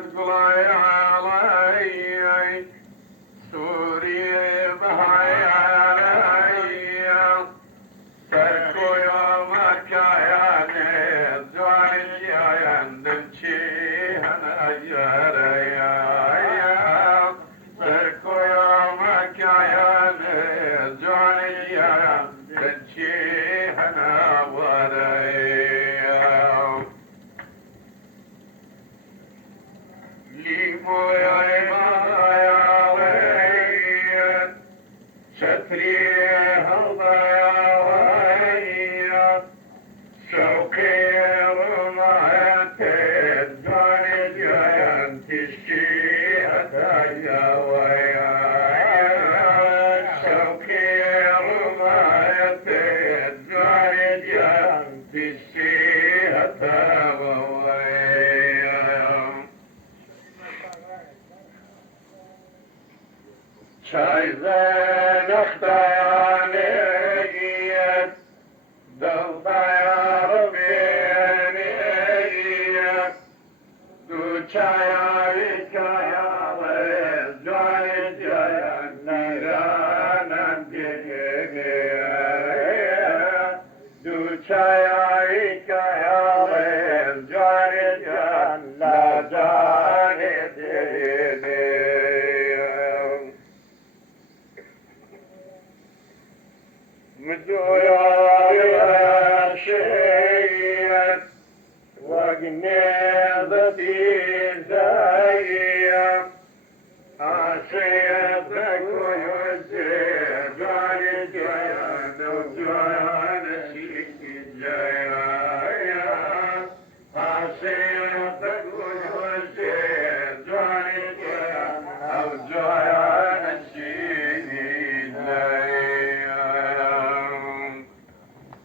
تقلي علي سوري بهاي علي تركو يومك يا نزوان يا ندمشي أنا يا تركو يومك يا نزوان يا ندمشي أنا وريا ليمو يا ما ويا شتري هضا يا ويا شوقي رمى تدان جاين تشكي هدايا ويا شوقي رمى تدان جاين تشكي هدايا ويا شايزين اختانيت دلطير بينيت دو شايك يا وزايد يا نيران دينيت دو شايك يا وزايد يا نيران دينيت مدويا شيئا وقنيضتي